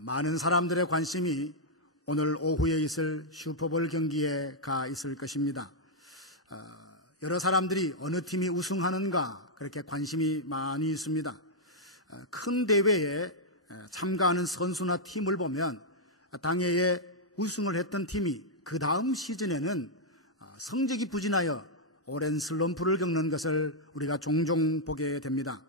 많은 사람들의 관심이 오늘 오후에 있을 슈퍼볼 경기에 가 있을 것입니다. 여러 사람들이 어느 팀이 우승하는가 그렇게 관심이 많이 있습니다. 큰 대회에 참가하는 선수나 팀을 보면 당해에 우승을 했던 팀이 그 다음 시즌에는 성적이 부진하여 오랜 슬럼프를 겪는 것을 우리가 종종 보게 됩니다.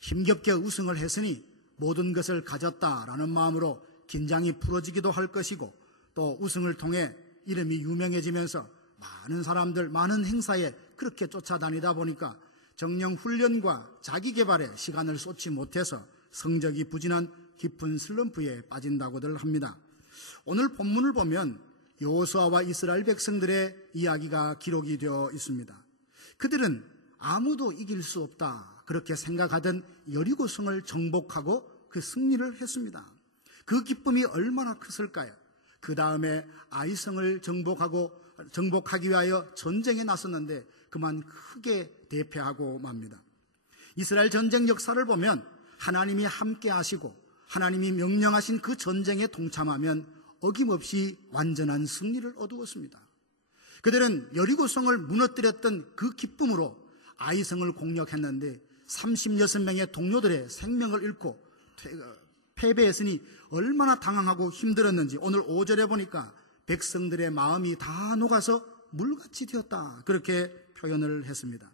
힘겹게 우승을 했으니 모든 것을 가졌다라는 마음으로 긴장이 풀어지기도 할 것이고, 또 우승을 통해 이름이 유명해지면서 많은 사람들, 많은 행사에 그렇게 쫓아다니다 보니까 정령 훈련과 자기 개발에 시간을 쏟지 못해서 성적이 부진한 깊은 슬럼프에 빠진다고들 합니다. 오늘 본문을 보면 여호수아와 이스라엘 백성들의 이야기가 기록이 되어 있습니다. 그들은 아무도 이길 수 없다 그렇게 생각하던 여리고성을 정복하고 그 승리를 했습니다. 그 기쁨이 얼마나 컸을까요? 그 다음에 아이성을 정복하기 위하여 전쟁에 나섰는데 그만 크게 대패하고 맙니다. 이스라엘 전쟁 역사를 보면 하나님이 함께 하시고 하나님이 명령하신 그 전쟁에 동참하면 어김없이 완전한 승리를 얻었습니다. 그들은 여리고성을 무너뜨렸던 그 기쁨으로 아이성을 공략했는데 36명의 동료들의 생명을 잃고 패배했으니 얼마나 당황하고 힘들었는지 오늘 5절에 보니까 백성들의 마음이 다 녹아서 물같이 되었다 그렇게 표현을 했습니다.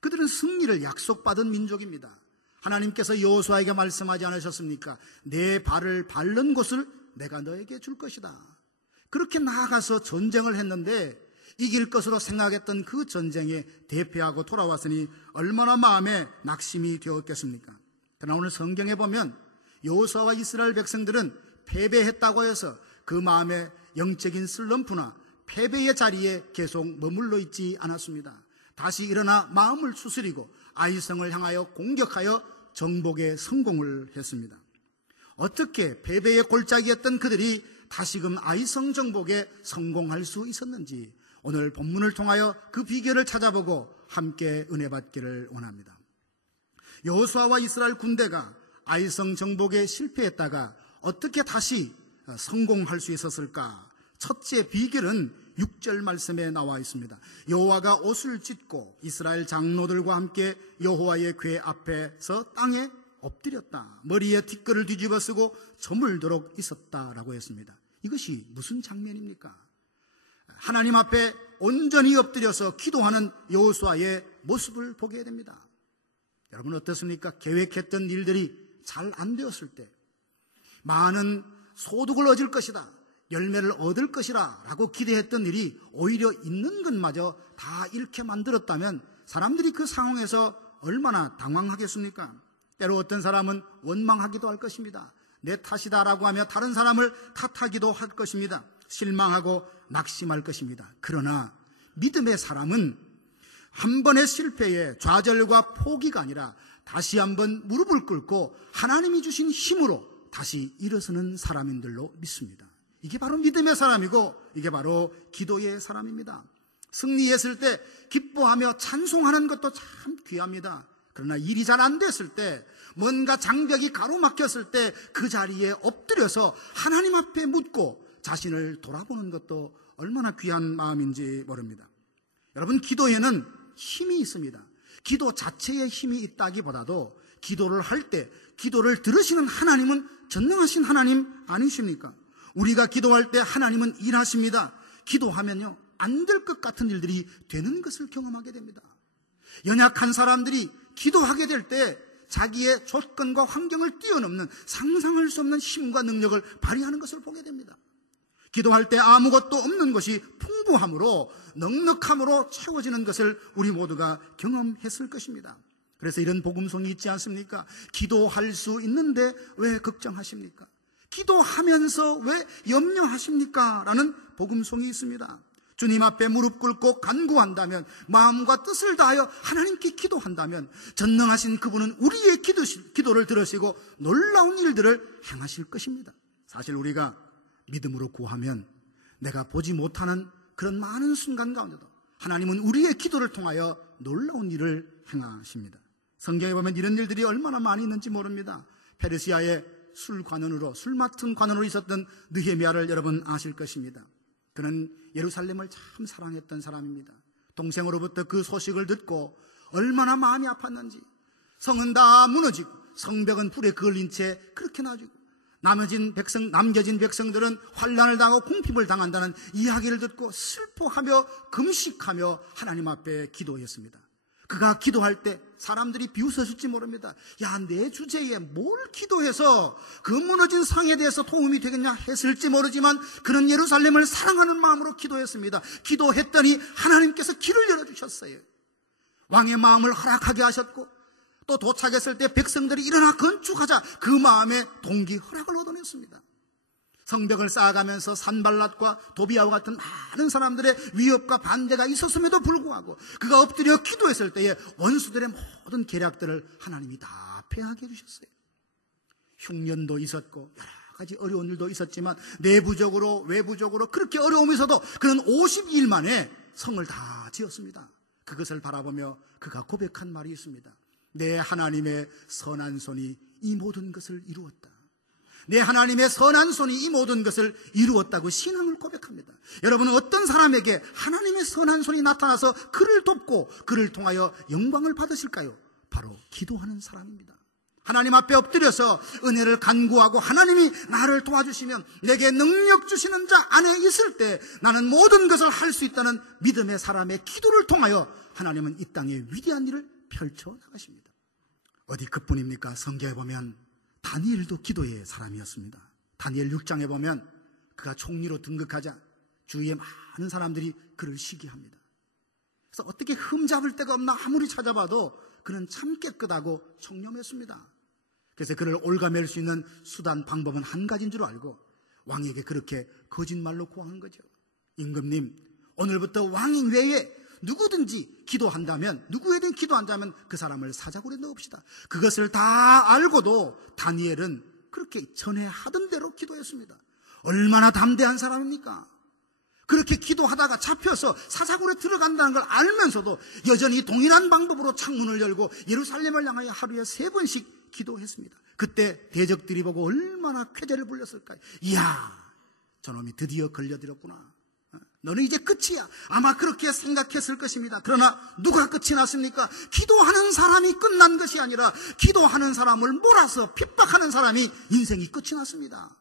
그들은 승리를 약속받은 민족입니다. 하나님께서 여호수아에게 말씀하지 않으셨습니까? 내 발을 밟는 곳을 내가 너에게 줄 것이다. 그렇게 나아가서 전쟁을 했는데 이길 것으로 생각했던 그 전쟁에 대패하고 돌아왔으니 얼마나 마음에 낙심이 되었겠습니까? 그러나 오늘 성경에 보면 여호수아와 이스라엘 백성들은 패배했다고 해서 그 마음에 영적인 슬럼프나 패배의 자리에 계속 머물러 있지 않았습니다. 다시 일어나 마음을 추스리고 아이성을 향하여 공격하여 정복에 성공을 했습니다. 어떻게 패배의 골짜기였던 그들이 다시금 아이성 정복에 성공할 수 있었는지 오늘 본문을 통하여 그 비결을 찾아보고 함께 은혜 받기를 원합니다. 여호수아와 이스라엘 군대가 아이성 정복에 실패했다가 어떻게 다시 성공할 수 있었을까? 첫째 비결은 6절 말씀에 나와 있습니다. 여호와가 옷을 찢고 이스라엘 장로들과 함께 여호와의 궤 앞에서 땅에 엎드렸다. 머리에 티끌을 뒤집어 쓰고 저물도록 있었다라고 했습니다. 이것이 무슨 장면입니까? 하나님 앞에 온전히 엎드려서 기도하는 여호수아의 모습을 보게 됩니다. 여러분 어떻습니까? 계획했던 일들이 잘 안 되었을 때, 많은 소득을 얻을 것이다, 열매를 얻을 것이라 라고 기대했던 일이 오히려 있는 것마저 다 잃게 만들었다면 사람들이 그 상황에서 얼마나 당황하겠습니까? 때로 어떤 사람은 원망하기도 할 것입니다. 내 탓이다라고 하며 다른 사람을 탓하기도 할 것입니다. 실망하고 낙심할 것입니다. 그러나 믿음의 사람은 한 번의 실패에 좌절과 포기가 아니라 다시 한번 무릎을 꿇고 하나님이 주신 힘으로 다시 일어서는 사람인 줄로 믿습니다. 이게 바로 믿음의 사람이고 이게 바로 기도의 사람입니다. 승리했을 때 기뻐하며 찬송하는 것도 참 귀합니다. 그러나 일이 잘 안 됐을 때, 뭔가 장벽이 가로막혔을 때 그 자리에 엎드려서 하나님 앞에 묻고 자신을 돌아보는 것도 얼마나 귀한 마음인지 모릅니다. 여러분, 기도에는 힘이 있습니다. 기도 자체에 힘이 있다기보다도 기도를 할 때 기도를 들으시는 하나님은 전능하신 하나님 아니십니까? 우리가 기도할 때 하나님은 일하십니다. 기도하면요, 안 될 것 같은 일들이 되는 것을 경험하게 됩니다. 연약한 사람들이 기도하게 될 때 자기의 조건과 환경을 뛰어넘는 상상할 수 없는 힘과 능력을 발휘하는 것을 보게 됩니다. 기도할 때 아무것도 없는 것이 풍부함으로, 넉넉함으로 채워지는 것을 우리 모두가 경험했을 것입니다. 그래서 이런 복음송이 있지 않습니까? 기도할 수 있는데 왜 걱정하십니까? 기도하면서 왜 염려하십니까? 라는 복음송이 있습니다. 주님 앞에 무릎 꿇고 간구한다면, 마음과 뜻을 다하여 하나님께 기도한다면 전능하신 그분은 우리의 기도를 들으시고 놀라운 일들을 행하실 것입니다. 사실 우리가 믿음으로 구하면 내가 보지 못하는 그런 많은 순간 가운데도 하나님은 우리의 기도를 통하여 놀라운 일을 행하십니다. 성경에 보면 이런 일들이 얼마나 많이 있는지 모릅니다. 페르시아의 술 맡은 관원으로 있었던 느헤미야를 여러분 아실 것입니다. 그는 예루살렘을 참 사랑했던 사람입니다. 동생으로부터 그 소식을 듣고 얼마나 마음이 아팠는지, 성은 다 무너지고 성벽은 불에 걸린 채 그렇게 놔지고 남겨진 백성들은 환난을 당하고 궁핍을 당한다는 이야기를 듣고 슬퍼하며 금식하며 하나님 앞에 기도했습니다. 그가 기도할 때 사람들이 비웃었을지 모릅니다. 야, 내 주제에 뭘 기도해서 그 무너진 성에 대해서 도움이 되겠냐 했을지 모르지만 그는 예루살렘을 사랑하는 마음으로 기도했습니다. 기도했더니 하나님께서 길을 열어주셨어요. 왕의 마음을 허락하게 하셨고, 또 도착했을 때 백성들이 일어나 건축하자 그 마음에 동기 허락을 얻어냈습니다. 성벽을 쌓아가면서 산발랏과 도비아와 같은 많은 사람들의 위협과 반대가 있었음에도 불구하고 그가 엎드려 기도했을 때에 원수들의 모든 계략들을 하나님이 다 패하게 해주셨어요. 흉년도 있었고 여러 가지 어려운 일도 있었지만 내부적으로 외부적으로 그렇게 어려움이 있어도 그는 52일 만에 성을 다 지었습니다. 그것을 바라보며 그가 고백한 말이 있습니다. 내 하나님의 선한 손이 이 모든 것을 이루었다. 내 하나님의 선한 손이 이 모든 것을 이루었다고 신앙을 고백합니다. 여러분은 어떤 사람에게 하나님의 선한 손이 나타나서 그를 돕고 그를 통하여 영광을 받으실까요? 바로 기도하는 사람입니다. 하나님 앞에 엎드려서 은혜를 간구하고 하나님이 나를 도와주시면 내게 능력 주시는 자 안에 있을 때 나는 모든 것을 할 수 있다는 믿음의 사람의 기도를 통하여 하나님은 이 땅에 위대한 일을 펼쳐나가십니다. 어디 그뿐입니까? 성경에 보면 다니엘도 기도의 사람이었습니다. 다니엘 6장에 보면 그가 총리로 등극하자 주위에 많은 사람들이 그를 시기합니다. 그래서 어떻게 흠잡을 데가 없나 아무리 찾아봐도 그는 참 깨끗하고 청렴했습니다. 그래서 그를 올가맬 수 있는 수단 방법은 한 가지인 줄 알고 왕에게 그렇게 거짓말로 구한 거죠. 임금님, 오늘부터 왕 외에 누구든지 기도한다면, 누구에든 기도한다면 그 사람을 사자굴에 넣읍시다. 그것을 다 알고도 다니엘은 그렇게 전에 하던 대로 기도했습니다. 얼마나 담대한 사람입니까? 그렇게 기도하다가 잡혀서 사자굴에 들어간다는 걸 알면서도 여전히 동일한 방법으로 창문을 열고 예루살렘을 향하여 하루에 3번씩 기도했습니다. 그때 대적들이 보고 얼마나 쾌재를 불렸을까요? 이야, 저놈이 드디어 걸려들었구나. 너는 이제 끝이야. 아마 그렇게 생각했을 것입니다. 그러나 누가 끝이 났습니까? 기도하는 사람이 끝난 것이 아니라 기도하는 사람을 몰아서 핍박하는 사람이 인생이 끝이 났습니다.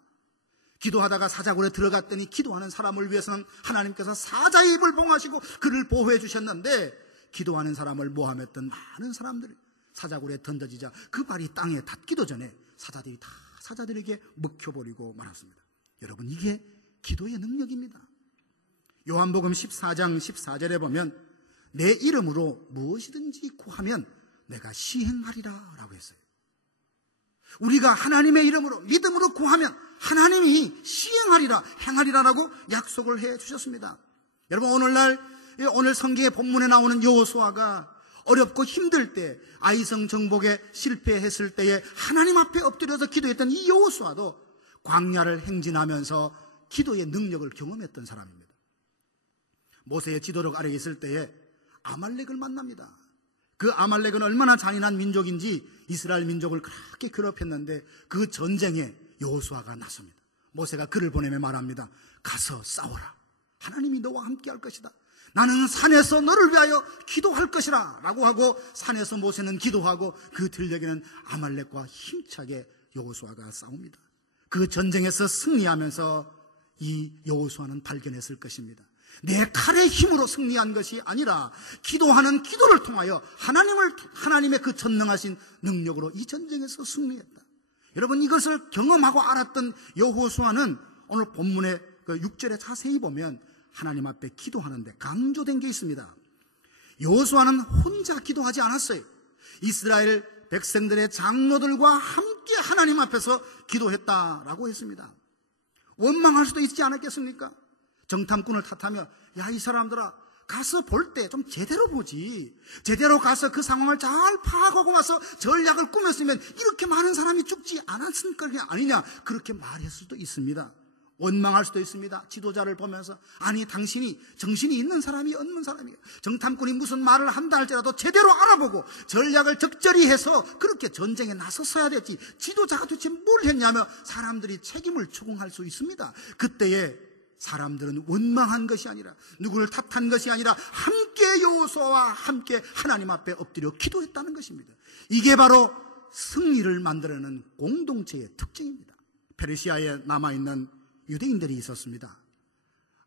기도하다가 사자굴에 들어갔더니 기도하는 사람을 위해서는 하나님께서 사자의 입을 봉하시고 그를 보호해 주셨는데, 기도하는 사람을 모함했던 많은 사람들이 사자굴에 던져지자 그 발이 땅에 닿기도 전에 사자들이 다 사자들에게 먹혀버리고 말았습니다. 여러분, 이게 기도의 능력입니다. 요한복음 14장 14절에 보면 내 이름으로 무엇이든지 구하면 내가 시행하리라 라고 했어요. 우리가 하나님의 이름으로 믿음으로 구하면 하나님이 시행하리라, 행하리라라고 약속을 해 주셨습니다. 여러분, 오늘 성경의 본문에 나오는 여호수아가 어렵고 힘들 때, 아이성 정복에 실패했을 때에 하나님 앞에 엎드려서 기도했던 이 여호수아도 광야를 행진하면서 기도의 능력을 경험했던 사람입니다. 모세의 지도력 아래에 있을 때에 아말렉을 만납니다. 그 아말렉은 얼마나 잔인한 민족인지 이스라엘 민족을 그렇게 괴롭혔는데 그 전쟁에 여호수아가 나섭니다. 모세가 그를 보내며 말합니다. 가서 싸워라. 하나님이 너와 함께 할 것이다. 나는 산에서 너를 위하여 기도할 것이라 라고 하고 산에서 모세는 기도하고 그 들녘에는 아말렉과 힘차게 여호수아가 싸웁니다. 그 전쟁에서 승리하면서 이 여호수아는 발견했을 것입니다. 내 칼의 힘으로 승리한 것이 아니라 기도하는 기도를 통하여 하나님의 그 전능하신 능력으로 이 전쟁에서 승리했다. 여러분, 이것을 경험하고 알았던 여호수아는 오늘 본문의 그 6절에 자세히 보면 하나님 앞에 기도하는데 강조된 게 있습니다. 여호수아는 혼자 기도하지 않았어요. 이스라엘 백성들의 장로들과 함께 하나님 앞에서 기도했다라고 했습니다. 원망할 수도 있지 않았겠습니까? 정탐꾼을 탓하며, 야, 이 사람들아, 가서 볼 때 좀 제대로 보지. 제대로 가서 그 상황을 잘 파악하고 와서 전략을 꾸몄으면 이렇게 많은 사람이 죽지 않았을 거 아니냐, 그렇게 말했을 수도 있습니다. 원망할 수도 있습니다. 지도자를 보면서 아니 당신이 정신이 있는 사람이 없는 사람이에요. 정탐꾼이 무슨 말을 한다 할지라도 제대로 알아보고 전략을 적절히 해서 그렇게 전쟁에 나섰어야 됐지. 지도자가 도대체 뭘 했냐며 사람들이 책임을 추궁할 수 있습니다. 그때에 사람들은 원망한 것이 아니라 누구를 탓한 것이 아니라 함께 여호수아와 함께 하나님 앞에 엎드려 기도했다는 것입니다. 이게 바로 승리를 만들어내는 공동체의 특징입니다. 페르시아에 남아있는 유대인들이 있었습니다.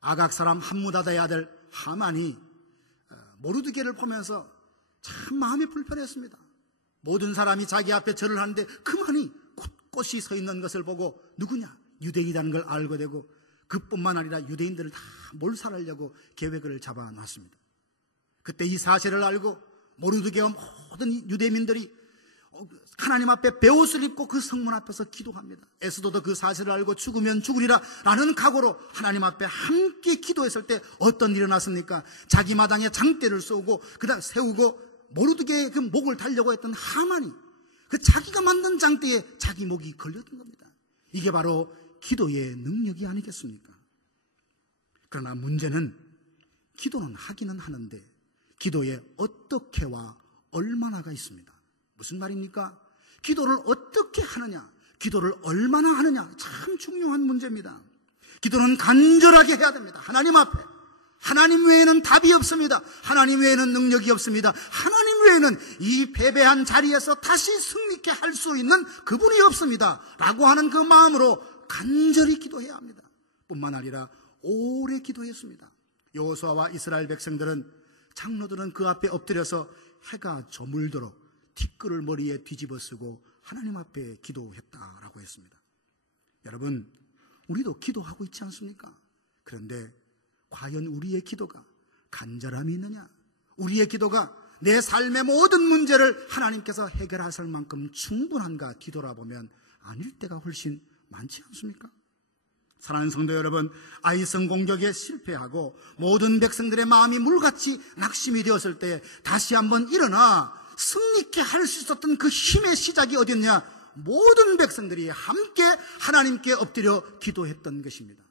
아각 사람 함무다다의 아들 하만이 모르드게를 보면서 참 마음이 불편했습니다. 모든 사람이 자기 앞에 절을 하는데 그만이 곳곳이 서 있는 것을 보고 누구냐? 유대인이라는 걸 알게 되고 그뿐만 아니라 유대인들을 다 몰살하려고 계획을 잡아놨습니다. 그때 이 사실을 알고 모르드게와 모든 유대민들이 하나님 앞에 베옷을 입고 그 성문 앞에서 기도합니다. 에스더도 그 사실을 알고 죽으면 죽으리라 라는 각오로 하나님 앞에 함께 기도했을 때 어떤 일이 일어났습니까? 자기 마당에 장대를 쏘고 그다음 세우고 모르드게의 그 목을 달려고 했던 하만이 그 자기가 만든 장대에 자기 목이 걸렸던 겁니다. 이게 바로 기도의 능력이 아니겠습니까? 그러나 문제는 기도는 하기는 하는데 기도에 어떻게와 얼마나가 있습니다. 무슨 말입니까? 기도를 어떻게 하느냐, 기도를 얼마나 하느냐 참 중요한 문제입니다. 기도는 간절하게 해야 됩니다. 하나님 앞에. 하나님 외에는 답이 없습니다. 하나님 외에는 능력이 없습니다. 하나님 외에는 이 패배한 자리에서 다시 승리케 할 수 있는 그분이 없습니다 라고 하는 그 마음으로 간절히 기도해야 합니다. 뿐만 아니라 오래 기도했습니다. 여호수아와 이스라엘 백성들은 장로들은 그 앞에 엎드려서 해가 저물도록 티끌을 머리에 뒤집어 쓰고 하나님 앞에 기도했다라고 했습니다. 여러분, 우리도 기도하고 있지 않습니까? 그런데 과연 우리의 기도가 간절함이 있느냐? 우리의 기도가 내 삶의 모든 문제를 하나님께서 해결하실 만큼 충분한가 뒤돌아보면 아닐 때가 훨씬 많지 않습니까? 사랑하는 성도 여러분, 아이성 공격에 실패하고 모든 백성들의 마음이 물같이 낙심이 되었을 때 다시 한번 일어나 승리케 할 수 있었던 그 힘의 시작이 어디였냐? 모든 백성들이 함께 하나님께 엎드려 기도했던 것입니다.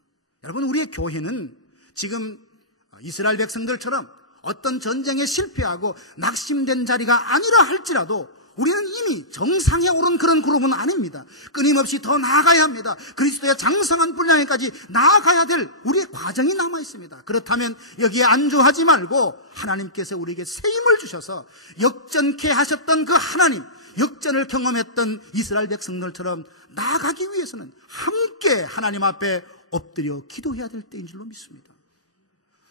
여러분, 우리의 교회는 지금 이스라엘 백성들처럼 어떤 전쟁에 실패하고 낙심된 자리가 아니라 할지라도 우리는 이미 정상에 오른 그런 그룹은 아닙니다. 끊임없이 더 나아가야 합니다. 그리스도의 장성한 분량에까지 나아가야 될 우리의 과정이 남아 있습니다. 그렇다면 여기에 안주하지 말고 하나님께서 우리에게 새 힘을 주셔서 역전케 하셨던 그 하나님, 역전을 경험했던 이스라엘 백성들처럼 나아가기 위해서는 함께 하나님 앞에 엎드려 기도해야 될 때인 줄로 믿습니다.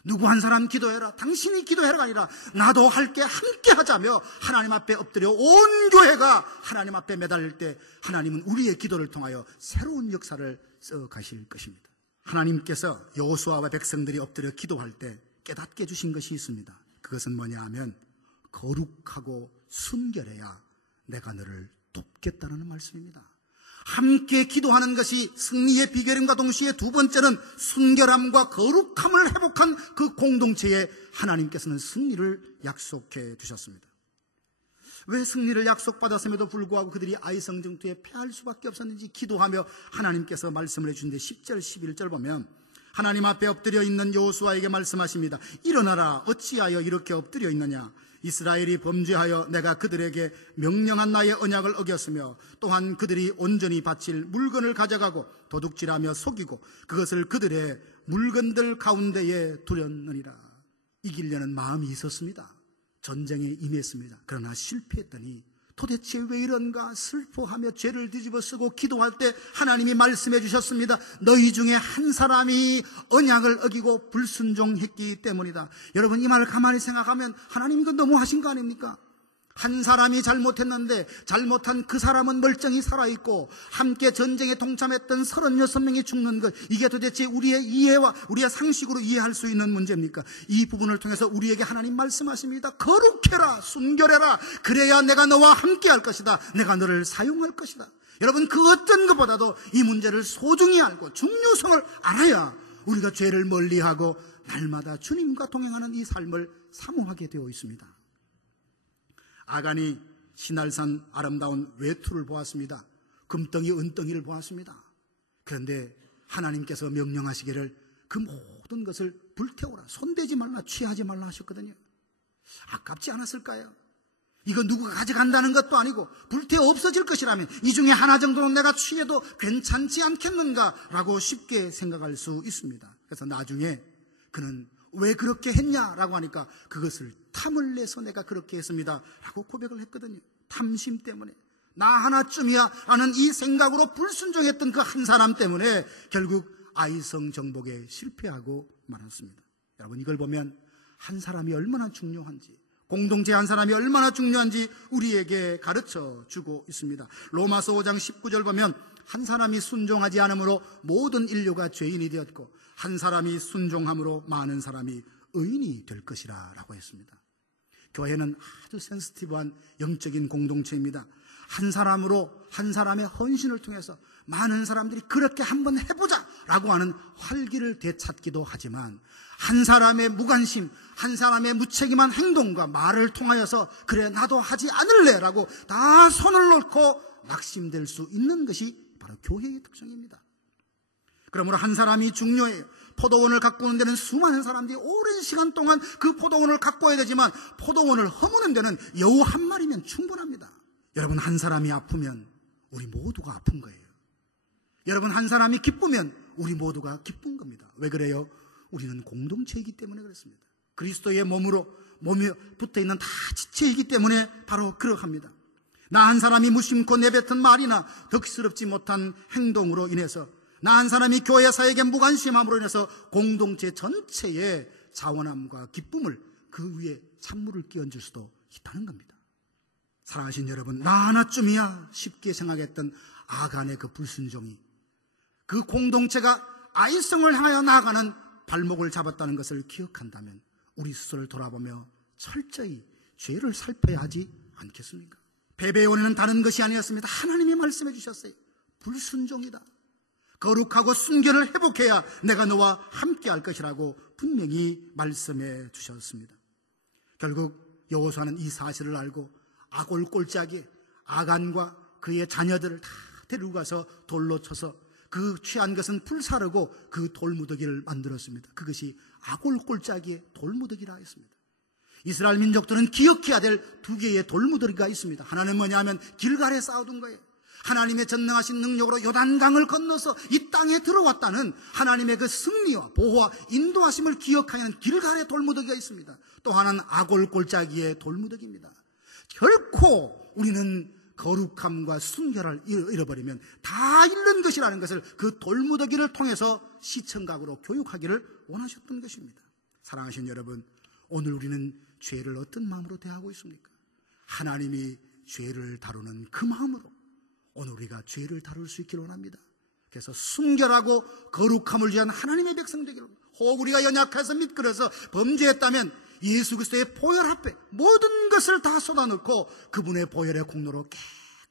누구 한 사람 기도해라, 당신이 기도해라가 아니라 나도 할게, 함께 하자며 하나님 앞에 엎드려 온 교회가 하나님 앞에 매달릴 때 하나님은 우리의 기도를 통하여 새로운 역사를 써 가실 것입니다. 하나님께서 여호수아와 백성들이 엎드려 기도할 때 깨닫게 주신 것이 있습니다. 그것은 뭐냐 하면 거룩하고 순결해야 내가 너를 돕겠다는 말씀입니다. 함께 기도하는 것이 승리의 비결임과 동시에 두 번째는 순결함과 거룩함을 회복한 그 공동체에 하나님께서는 승리를 약속해 주셨습니다. 왜 승리를 약속받았음에도 불구하고 그들이 아이성 전투에 패할 수밖에 없었는지 기도하며 하나님께서 말씀을 해주는데 10절 11절 보면 하나님 앞에 엎드려 있는 여호수아에게 말씀하십니다. 일어나라, 어찌하여 이렇게 엎드려 있느냐? 이스라엘이 범죄하여 내가 그들에게 명령한 나의 언약을 어겼으며 또한 그들이 온전히 바칠 물건을 가져가고 도둑질하며 속이고 그것을 그들의 물건들 가운데에 두렸느니라. 이기려는 마음이 있었습니다. 전쟁에 임했습니다. 그러나 실패했더니 도대체 왜 이런가 슬퍼하며 죄를 뒤집어 쓰고 기도할 때 하나님이 말씀해 주셨습니다. 너희 중에 한 사람이 언약을 어기고 불순종했기 때문이다. 여러분, 이 말을 가만히 생각하면 하나님 이거 너무하신 거 아닙니까? 한 사람이 잘못했는데 잘못한 그 사람은 멀쩡히 살아있고 함께 전쟁에 동참했던 36명이 죽는 것, 이게 도대체 우리의 이해와 우리의 상식으로 이해할 수 있는 문제입니까? 이 부분을 통해서 우리에게 하나님 말씀하십니다. 거룩해라, 순결해라. 그래야 내가 너와 함께 할 것이다. 내가 너를 사용할 것이다. 여러분, 그 어떤 것보다도 이 문제를 소중히 알고 중요성을 알아야 우리가 죄를 멀리하고 날마다 주님과 동행하는 이 삶을 사모하게 되어 있습니다. 아간이 시날산 아름다운 외투를 보았습니다. 금덩이, 은덩이를 보았습니다. 그런데 하나님께서 명령하시기를 그 모든 것을 불태워라, 손대지 말라, 취하지 말라 하셨거든요. 아깝지 않았을까요? 이거 누구가 가져간다는 것도 아니고 불태워 없어질 것이라면 이 중에 하나 정도는 내가 취해도 괜찮지 않겠는가라고 쉽게 생각할 수 있습니다. 그래서 나중에 그는 왜 그렇게 했냐라고 하니까 그것을 탐을 내서 내가 그렇게 했습니다 라고 고백을 했거든요. 탐심 때문에, 나 하나쯤이야 하는 이 생각으로 불순종했던 그 한 사람 때문에 결국 아이성 정복에 실패하고 말았습니다. 여러분, 이걸 보면 한 사람이 얼마나 중요한지, 공동체 한 사람이 얼마나 중요한지 우리에게 가르쳐 주고 있습니다. 로마서 5장 19절 보면 한 사람이 순종하지 않으므로 모든 인류가 죄인이 되었고 한 사람이 순종함으로 많은 사람이 의인이 될 것이라 라고 했습니다. 교회는 아주 센시티브한 영적인 공동체입니다. 한 사람으로, 한 사람의 헌신을 통해서 많은 사람들이 그렇게 한번 해보자 라고 하는 활기를 되찾기도 하지만, 한 사람의 무관심, 한 사람의 무책임한 행동과 말을 통하여서 그래 나도 하지 않을래 라고 다 손을 놓고 낙심될 수 있는 것이 바로 교회의 특성입니다. 그러므로 한 사람이 중요해요. 포도원을 가꾸는 데는 수많은 사람들이 오랜 시간 동안 그 포도원을 가꿔야 되지만 포도원을 허무는 데는 여우 한 마리면 충분합니다. 여러분, 한 사람이 아프면 우리 모두가 아픈 거예요. 여러분, 한 사람이 기쁘면 우리 모두가 기쁜 겁니다. 왜 그래요? 우리는 공동체이기 때문에 그렇습니다. 그리스도의 몸에 붙어있는 다 지체이기 때문에 바로 그러합니다. 나 한 사람이 무심코 내뱉은 말이나 덕스럽지 못한 행동으로 인해서, 나 한 사람이 교회 사역에 무관심함으로 인해서 공동체 전체의 자원함과 기쁨을 그 위에 찬물을 끼얹을 수도 있다는 겁니다. 사랑하신 여러분, 나 하나쯤이야 쉽게 생각했던 아간의 그 불순종이 그 공동체가 아이성을 향하여 나아가는 발목을 잡았다는 것을 기억한다면 우리 스스로를 돌아보며 철저히 죄를 살펴야 하지 않겠습니까? 패배의 원인은 다른 것이 아니었습니다. 하나님이 말씀해 주셨어요. 불순종이다. 거룩하고 순결을 회복해야 내가 너와 함께 할 것이라고 분명히 말씀해 주셨습니다. 결국 여호수아는 이 사실을 알고 아골 꼴짜기에 아간과 그의 자녀들을 다 데리고 가서 돌로 쳐서 그 취한 것은 불사르고 그 돌무더기를 만들었습니다. 그것이 아골 꼴짜기의 돌무더기라 했습니다. 이스라엘 민족들은 기억해야 될 두 개의 돌무더기가 있습니다. 하나는 뭐냐면 길갈에 쌓아둔 거예요. 하나님의 전능하신 능력으로 요단강을 건너서 이 땅에 들어왔다는 하나님의 그 승리와 보호와 인도하심을 기억하는 길갈의 돌무더기가 있습니다. 또 하나는 아골 꼴짜기의 돌무더기입니다. 결코 우리는 거룩함과 순결을 잃어버리면 다 잃는 것이라는 것을 그 돌무더기를 통해서 시청각으로 교육하기를 원하셨던 것입니다. 사랑하신 여러분, 오늘 우리는 죄를 어떤 마음으로 대하고 있습니까? 하나님이 죄를 다루는 그 마음으로 오늘 우리가 죄를 다룰 수 있기를 원합니다. 그래서 순결하고 거룩함을 위한 하나님의 백성 되기를, 혹 우리가 연약해서 미끄러서 범죄했다면 예수 그리스도의 보혈 앞에 모든 것을 다 쏟아넣고 그분의 보혈의 공로로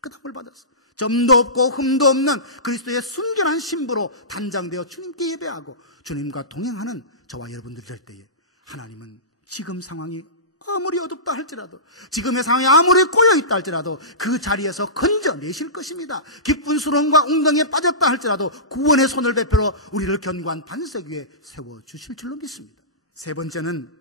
깨끗함을 받아서 점도 없고 흠도 없는 그리스도의 순결한 신부로 단장되어 주님께 예배하고 주님과 동행하는 저와 여러분들이 될 때에 하나님은 지금 상황이 아무리 어둡다 할지라도, 지금의 상황이 아무리 꼬여있다 할지라도 그 자리에서 건져내실 것입니다. 기쁜 수렁과 웅덩이에 빠졌다 할지라도 구원의 손을 베풀어 우리를 견고한 반석 위에 세워주실 줄로 믿습니다. 세 번째는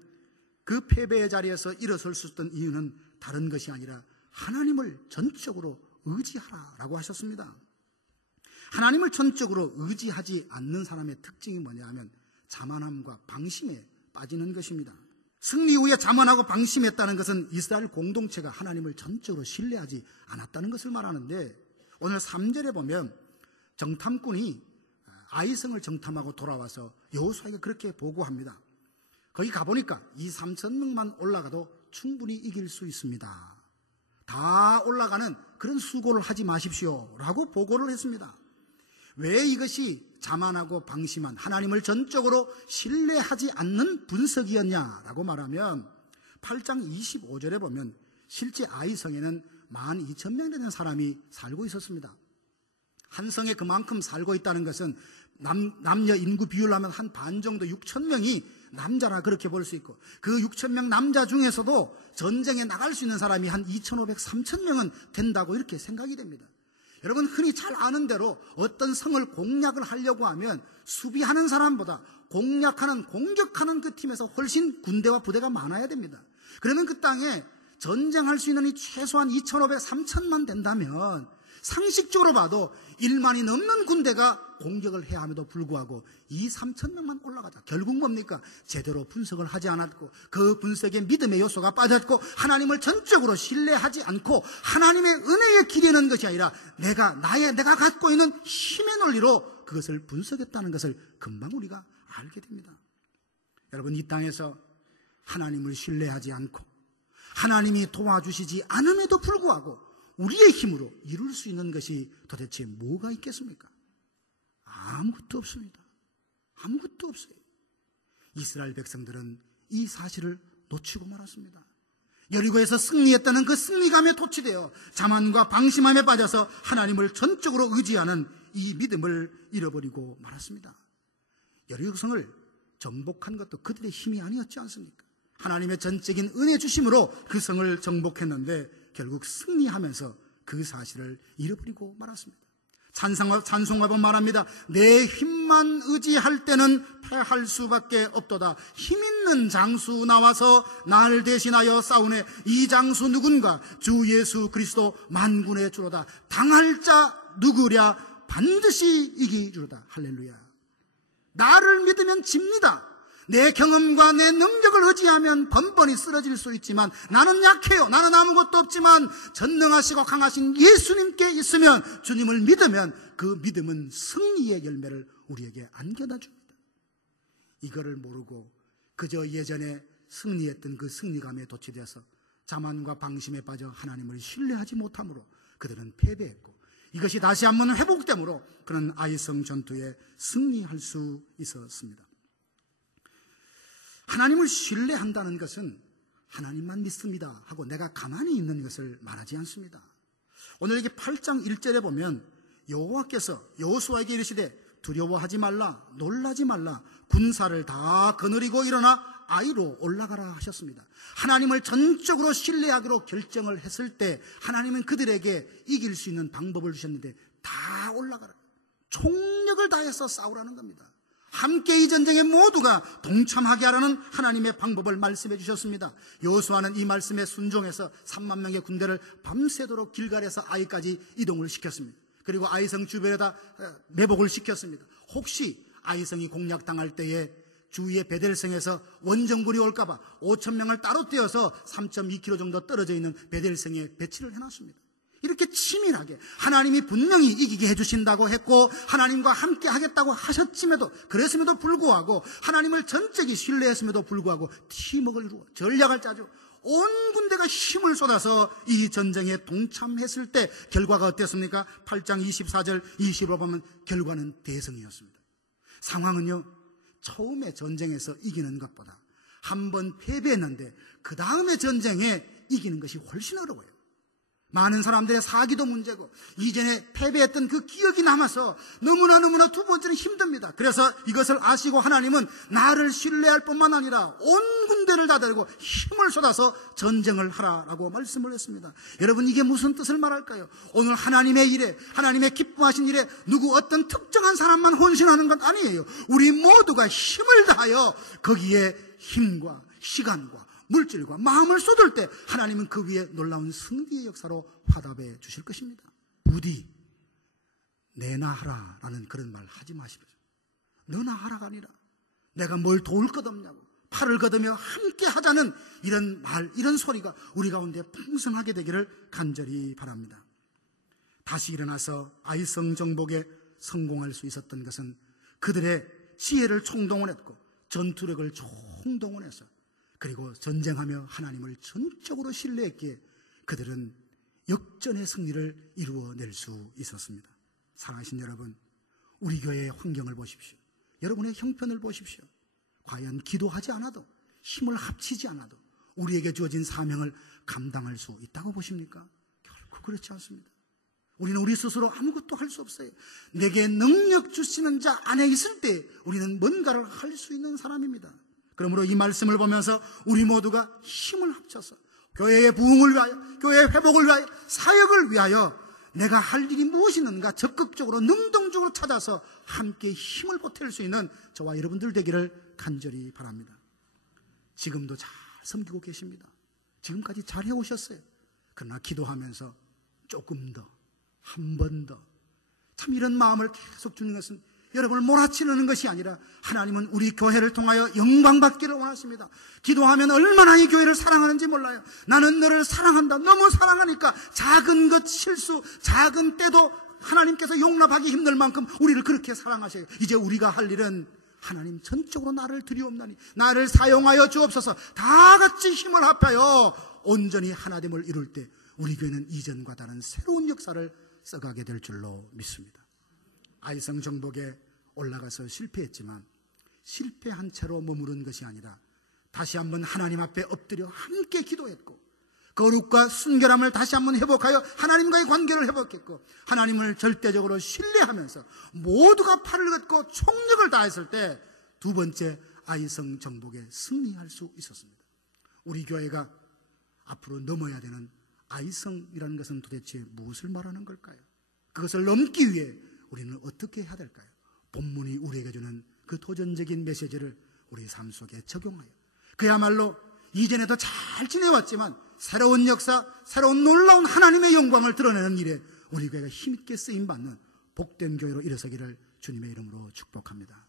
그 패배의 자리에서 일어설 수 있던 이유는 다른 것이 아니라 하나님을 전적으로 의지하라라고 하셨습니다. 하나님을 전적으로 의지하지 않는 사람의 특징이 뭐냐 하면 자만함과 방심에 빠지는 것입니다. 승리 후에 자만하고 방심했다는 것은 이스라엘 공동체가 하나님을 전적으로 신뢰하지 않았다는 것을 말하는데, 오늘 3절에 보면 정탐꾼이 아이성을 정탐하고 돌아와서 여호수아에게 그렇게 보고합니다. 거기 가보니까 2,000~3,000명만 올라가도 충분히 이길 수 있습니다. 다 올라가는 그런 수고를 하지 마십시오 라고 보고를 했습니다. 왜 이것이 자만하고 방심한, 하나님을 전적으로 신뢰하지 않는 분석이었냐라고 말하면 8장 25절에 보면 실제 아이성에는 12,000명 되는 사람이 살고 있었습니다. 한 성에 그만큼 살고 있다는 것은 남녀 인구 비율로 하면 한 반 정도 6,000명이 남자라 그렇게 볼 수 있고, 그 6,000명 남자 중에서도 전쟁에 나갈 수 있는 사람이 한 2,500~3,000명은 된다고 이렇게 생각이 됩니다. 여러분 흔히 잘 아는 대로 어떤 성을 공략을 하려고 하면 수비하는 사람보다 공격하는 그 팀에서 훨씬 군대와 부대가 많아야 됩니다. 그러면 그 땅에 전쟁할 수 있는 이 최소한 2,500, 3,000만 된다면 상식적으로 봐도 1만이 넘는 군대가 공격을 해야 함에도 불구하고 2, 3,000명만 올라가자. 결국 뭡니까? 제대로 분석을 하지 않았고 그 분석에 믿음의 요소가 빠졌고 하나님을 전적으로 신뢰하지 않고 하나님의 은혜에 기대는 것이 아니라 내가 갖고 있는 힘의 논리로 그것을 분석했다는 것을 금방 우리가 알게 됩니다. 여러분, 이 땅에서 하나님을 신뢰하지 않고 하나님이 도와주시지 않음에도 불구하고 우리의 힘으로 이룰 수 있는 것이 도대체 뭐가 있겠습니까? 아무것도 없습니다. 아무것도 없어요. 이스라엘 백성들은 이 사실을 놓치고 말았습니다. 여리고에서 승리했다는 그 승리감에 도취되어 자만과 방심함에 빠져서 하나님을 전적으로 의지하는 이 믿음을 잃어버리고 말았습니다. 여리고성을 정복한 것도 그들의 힘이 아니었지 않습니까? 하나님의 전적인 은혜 주심으로 그 성을 정복했는데 결국 승리하면서 그 사실을 잃어버리고 말았습니다. 찬송가본 말합니다. 내 힘만 의지할 때는 패할 수밖에 없도다. 힘 있는 장수 나와서 날 대신하여 싸우네. 이 장수 누군가? 주 예수 그리스도 만군의 주로다. 당할 자 누구랴? 반드시 이기주로다. 할렐루야. 나를 믿으면 집니다. 내 경험과 내 능력을 의지하면 번번이 쓰러질 수 있지만 나는 약해요. 나는 아무것도 없지만 전능하시고 강하신 예수님께 있으면, 주님을 믿으면 그 믿음은 승리의 열매를 우리에게 안겨다 줍니다. 이거를 모르고 그저 예전에 승리했던 그 승리감에 도취되어서 자만과 방심에 빠져 하나님을 신뢰하지 못함으로 그들은 패배했고, 이것이 다시 한번 회복되므로 그는 아이성 전투에 승리할 수 있었습니다. 하나님을 신뢰한다는 것은 하나님만 믿습니다 하고 내가 가만히 있는 것을 말하지 않습니다. 오늘 여기 8장 1절에 보면 여호와께서 여호수아에게 이르시되 두려워하지 말라, 놀라지 말라, 군사를 다 거느리고 일어나 아이로 올라가라 하셨습니다. 하나님을 전적으로 신뢰하기로 결정을 했을 때 하나님은 그들에게 이길 수 있는 방법을 주셨는데 다 올라가라, 총력을 다해서 싸우라는 겁니다. 함께 이 전쟁에 모두가 동참하게 하라는 하나님의 방법을 말씀해 주셨습니다. 여호수아는 이 말씀에 순종해서 3만 명의 군대를 밤새도록 길갈에서 아이까지 이동을 시켰습니다. 그리고 아이성 주변에다 매복을 시켰습니다. 혹시 아이성이 공략당할 때에 주위의 베델성에서 원정군이 올까봐 5,000명을 따로 떼어서 3.2km 정도 떨어져 있는 베델성에 배치를 해놨습니다. 이렇게 치밀하게 하나님이 분명히 이기게 해주신다고 했고 하나님과 함께 하겠다고 하셨음에도, 그랬음에도 불구하고 하나님을 전적이 신뢰했음에도 불구하고 팀워크를 이루어 전략을 짜죠. 온 군대가 힘을 쏟아서 이 전쟁에 동참했을 때 결과가 어땠습니까? 8장 24절 25절 보면 결과는 대승이었습니다. 상황은요, 처음에 전쟁에서 이기는 것보다 한 번 패배했는데 그 다음에 전쟁에 이기는 것이 훨씬 어려워요. 많은 사람들의 사기도 문제고 이전에 패배했던 그 기억이 남아서 너무나 두 번째는 힘듭니다. 그래서 이것을 아시고 하나님은 나를 신뢰할 뿐만 아니라 온 군대를 다 데리고 힘을 쏟아서 전쟁을 하라라고 말씀을 했습니다. 여러분, 이게 무슨 뜻을 말할까요? 오늘 하나님의 일에, 하나님의 기뻐하신 일에 누구 어떤 특정한 사람만 헌신하는 건 아니에요. 우리 모두가 힘을 다하여 거기에 힘과 시간과 물질과 마음을 쏟을 때 하나님은 그 위에 놀라운 승리의 역사로 화답해 주실 것입니다. 부디 내나 하라라는 그런 말 하지 마십시오. 너나 하라가 아니라 내가 뭘 도울 것 없냐고 팔을 걷으며 함께 하자는 이런 말, 이런 소리가 우리 가운데 풍성하게 되기를 간절히 바랍니다. 다시 일어나서 아이성 정복에 성공할 수 있었던 것은 그들의 지혜를 총동원했고 전투력을 총동원해서 그리고 전쟁하며 하나님을 전적으로 신뢰했기에 그들은 역전의 승리를 이루어낼 수 있었습니다. 사랑하신 여러분, 우리 교회의 환경을 보십시오. 여러분의 형편을 보십시오. 과연 기도하지 않아도, 힘을 합치지 않아도 우리에게 주어진 사명을 감당할 수 있다고 보십니까? 결코 그렇지 않습니다. 우리는 우리 스스로 아무것도 할 수 없어요. 내게 능력 주시는 자 안에 있을 때 우리는 뭔가를 할 수 있는 사람입니다. 그러므로 이 말씀을 보면서 우리 모두가 힘을 합쳐서 교회의 부흥을 위하여, 교회의 회복을 위하여, 사역을 위하여 내가 할 일이 무엇이 있는가 적극적으로 능동적으로 찾아서 함께 힘을 보탤 수 있는 저와 여러분들 되기를 간절히 바랍니다. 지금도 잘 섬기고 계십니다. 지금까지 잘 해오셨어요. 그러나 기도하면서 조금 더, 한 번 더, 참 이런 마음을 계속 주는 것은 여러분을 몰아치는 것이 아니라 하나님은 우리 교회를 통하여 영광받기를 원하십니다. 기도하면 얼마나 이 교회를 사랑하는지 몰라요. 나는 너를 사랑한다. 너무 사랑하니까 작은 것 실수, 작은 때도 하나님께서 용납하기 힘들 만큼 우리를 그렇게 사랑하셔요. 이제 우리가 할 일은 하나님 전적으로 나를 드리옵나니 나를 사용하여 주옵소서. 다 같이 힘을 합하여 온전히 하나됨을 이룰 때 우리 교회는 이전과 다른 새로운 역사를 써가게 될 줄로 믿습니다. 아이성 정복에 올라가서 실패했지만 실패한 채로 머무른 것이 아니라 다시 한번 하나님 앞에 엎드려 함께 기도했고 거룩과 순결함을 다시 한번 회복하여 하나님과의 관계를 회복했고 하나님을 절대적으로 신뢰하면서 모두가 팔을 걷고 총력을 다했을 때 두 번째 아이성 정복에 승리할 수 있었습니다. 우리 교회가 앞으로 넘어야 되는 아이성이라는 것은 도대체 무엇을 말하는 걸까요? 그것을 넘기 위해 우리는 어떻게 해야 될까요? 본문이 우리에게 주는 그 도전적인 메시지를 우리 삶 속에 적용하여 그야말로 이전에도 잘 지내왔지만 새로운 역사, 새로운 놀라운 하나님의 영광을 드러내는 일에 우리 교회가 힘있게 쓰임받는 복된 교회로 일어서기를 주님의 이름으로 축복합니다.